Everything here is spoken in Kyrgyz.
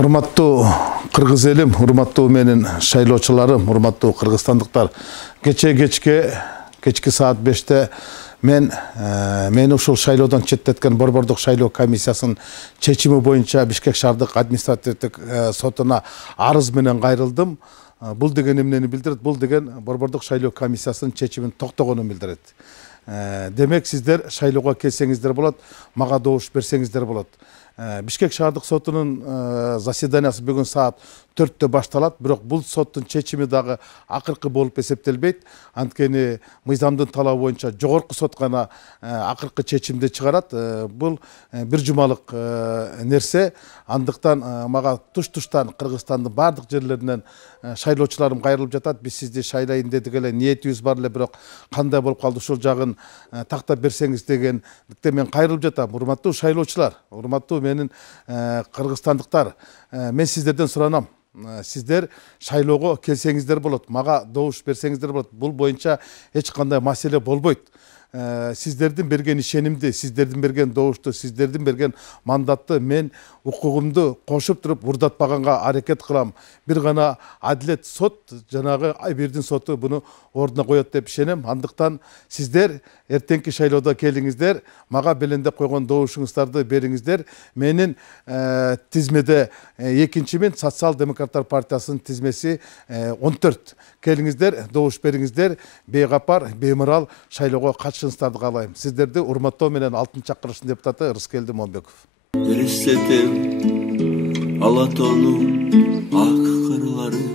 Урматтуу кыргыз элим, урматтуу менин шайлоочуларым, урматтуу кыргызстандыктар. Кечки саат 5-те мени ушул шайлоодон четтеткен Борбордук шайлоо комиссиясынын чечими боюнча Бишкек шаардык административдик сотуна арыз менен кайрылдым. Бул деген эмнени билдирет? Бул деген Борбордук шайлоо комиссиясынын чечимин токтогонун билдирет. Демек сиздер шайлоого келсеңиздер болот, мага добуш берсеңиздер болот. Бишкек шаардык сотунун заседаниясы бүгүн саат 4-тө башталат, бирок бул соттун чечими дагы акыркы болуп эсептелбейт. Анткени мыйзамдын талабы боюнча жогорку сот гана акыркы чечимди чыгарат. Бул бир жумалык нерсе. Андыктан мага туш-туштан Кыргызстандын бардык жерлеринен шайлоочуларым кайрылып жатат. Биз сизди шайлайын дедик эле, ниетибиз бар эле, бирок кандай болуп калды, ушул жагын тактап берсеңиз дегендиктен мен кайрылып жатам. Урматтуу шайлоочулар, урматтуу менин кыргызстандыктар, мен сиздерден суранам. Сиздер шайлоого келсеңиздер болот, мага добуш берсеңиздер болот. Бул боюнча эч кандай маселе болбойт. Сиздердин берген ишенимди, сиздердин берген добушту, сиздердин берген мандатты мен укугумду кошуп туруп урдатпаганга аракет кылам. Бир гана адилет сот, жанагы Айбирдин соту буну ордуна коет деп ишенем. Андыктан сиздер эртеңки шайлоодо келиңиздер, мага белендеп койгон добушуңуздарды бериңиздер. Менин тизмеде экинчимен Социал-демократтар партиясынын тизмеси 14. Келиңиздер, добуш бериңиздер, бейгапар, беймарал шайлоого катышыңыздарды каалайм. Сиздерди урматтоо менен 6-чакырыштын депутаты Рыскелди Момбеков. Elledim Alaton'un ak kırları